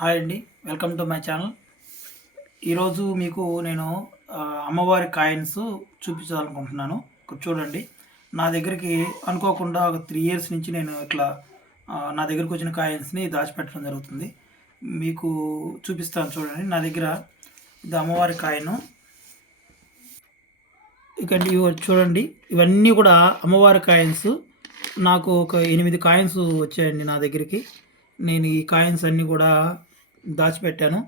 Hi అండి. Welcome to my channel. ఈరోజు మీకు నేను అమ్మవారి కాయిన్స్ చూపించాలనుకుంటున్నాను. ఇక్కడ చూడండి. నా దగ్గరికి అనుకోకుండా ఒక 3 ఇయర్స్ నుంచి నేను ఇట్లా నా దగ్గరికి వచ్చిన కాయిన్స్‌ని దాచిపెట్టడం జరుగుతుంది. మీకు చూపిస్తాను చూడండి. నా దగ్గర ఇది అమ్మవారి కాయిను. ఇవి చూడండి. ఇవన్నీ కూడా అమ్మవారి కాయిన్స్. నాకు ఒక 8 కాయిన్స్ వచ్చాయండి నా దగ్గరికి. నేను ఈ కాయిన్స్ అన్నీ కూడా దాచిపెట్టాను.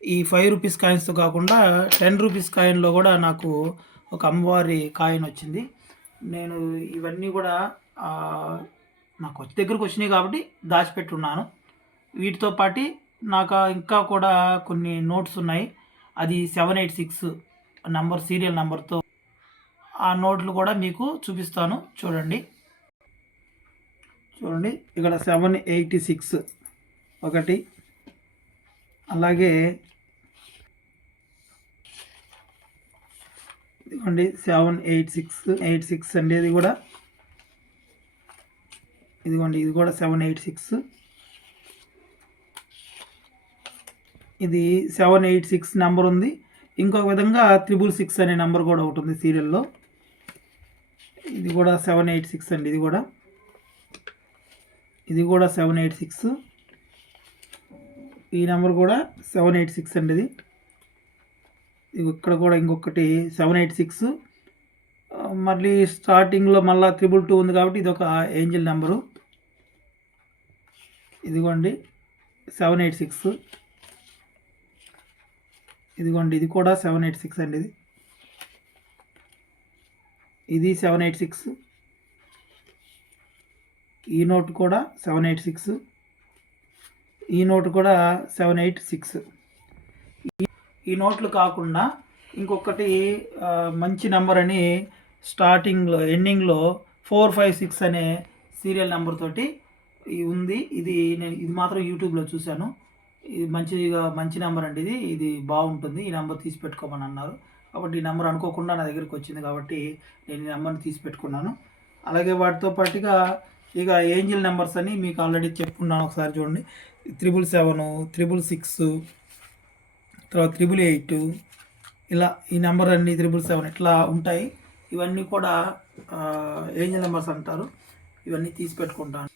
ఈ 5 రూపీస్ కాయిన్స్‌తో కాకుండా 10 రూపీస్ కాయిన్‌లో కూడా నాకు ఒక అమ్మవారి కాయిన్ వచ్చింది. నేను ఇవన్నీ కూడా నాకు దగ్గరకు వచ్చినాయి కాబట్టి దాచిపెట్టున్నాను. వీటితో పాటు నాకు ఇంకా కూడా కొన్ని నోట్స్ ఉన్నాయి. అది 786 నంబర్ సీరియల్ నంబర్‌తో ఆ నోట్లు కూడా మీకు చూపిస్తాను చూడండి. ఇక్కడ 786 ఒకటి, అలాగే ఇదిగోండి 786 అండి. ఇది కూడా ఇదిగోండి, ఇది కూడా 786. ఇది 786 నెంబర్ ఉంది. ఇంకొక విధంగా 666 అనే నెంబర్ కూడా ఒకటి ఉంది సీరియల్లో. ఇది కూడా 786 అండి. ఇది కూడా 786. ఈ నెంబర్ కూడా 786 అండి. ఇక్కడ కూడా ఇంకొకటి 786. మళ్ళీ స్టార్టింగ్లో మళ్ళీ 222 ఉంది కాబట్టి ఇది ఒక ఏంజల్ నెంబరు. ఇదిగోండి 786. ఇదిగోండి, ఇది కూడా 786 అండి. ఇది 786. ఈ నోట్ కూడా 786. ఈ నోట్ కూడా 786. ఈ నోట్లు కాకుండా ఇంకొకటి మంచి నెంబర్ అని స్టార్టింగ్లో ఎండింగ్లో 456 అనే సీరియల్ నెంబర్ తోటి ఉంది. ఇది మాత్రం యూట్యూబ్లో చూశాను. ఇది మంచి నెంబర్ అండి. ఇది బాగుంటుంది. ఈ నెంబర్ తీసి పెట్టుకోమని అన్నారు కాబట్టి ఈ నెంబర్ అనుకోకుండా నా దగ్గరికి వచ్చింది కాబట్టి నేను ఈ నెంబర్ని తీసి పెట్టుకున్నాను. అలాగే వాటితో పాటుగా ఇక ఏంజిల్ నెంబర్స్ అని మీకు ఆల్రెడీ చెప్పుకున్నాను. ఒకసారి చూడండి. 777, 666, తర్వాత 888, ఇలా ఈ నెంబర్ అన్ని 777 ఇట్లా ఉంటాయి. ఇవన్నీ కూడా ఏంజిల్ నెంబర్స్ అంటారు. ఇవన్నీ తీసి పెట్టుకుంటాను.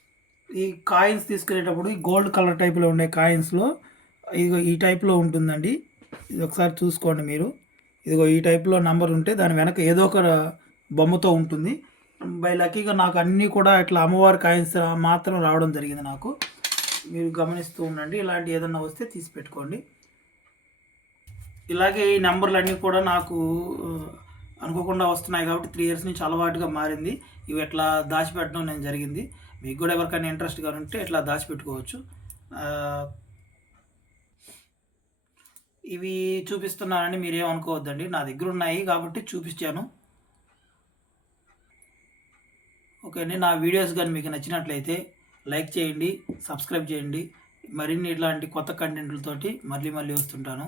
ఈ కాయిన్స్ తీసుకునేటప్పుడు ఈ గోల్డ్ కలర్ టైప్లో ఉండే కాయిన్స్లో ఈ టైప్లో ఉంటుందండి. ఇది ఒకసారి చూసుకోండి మీరు. ఇదిగో ఈ టైప్లో నెంబర్ ఉంటే దాని వెనక ఏదో ఒక బొమ్మతో ఉంటుంది. బై లక్కీగా నాకు అన్నీ కూడా ఇట్లా అమ్మవారి కాయిన్స్ మాత్రం రావడం జరిగింది. నాకు మీరు గమనిస్తూ ఉండండి. ఇలాంటి ఏదన్నా వస్తే తీసి పెట్టుకోండి. ఇలాగే ఈ నెంబర్లన్నీ కూడా నాకు అనుకోకుండా వస్తున్నాయి కాబట్టి 3 ఇయర్స్ నుంచి అలవాటుగా మారింది. ఇవి ఎట్లా దాచిపెట్టడం నేను జరిగింది. మీకు కూడా ఎవరికైనా ఇంట్రెస్ట్గా ఉంటే ఇట్లా దాచిపెట్టుకోవచ్చు. ఇవి చూపిస్తున్నానని మీరేమనుకోవద్దండి. నా దగ్గర ఉన్నాయి కాబట్టి చూపించాను. ఓకే అండి. నా వీడియోస్ కానీ మీకు నచ్చినట్లయితే లైక్ చేయండి, సబ్స్క్రైబ్ చేయండి. మరిన్ని ఇట్లాంటి కొత్త కంటెంట్లతోటి మళ్ళీ వస్తుంటాను.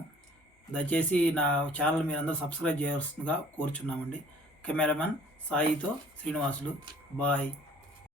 దయచేసి నా ఛానల్ మీరందరూ సబ్స్క్రైబ్ చేయాల్సిందిగా కోరుచున్నామండి. కెమెరామెన్ సాయితో శ్రీనివాసులు. బాయ్.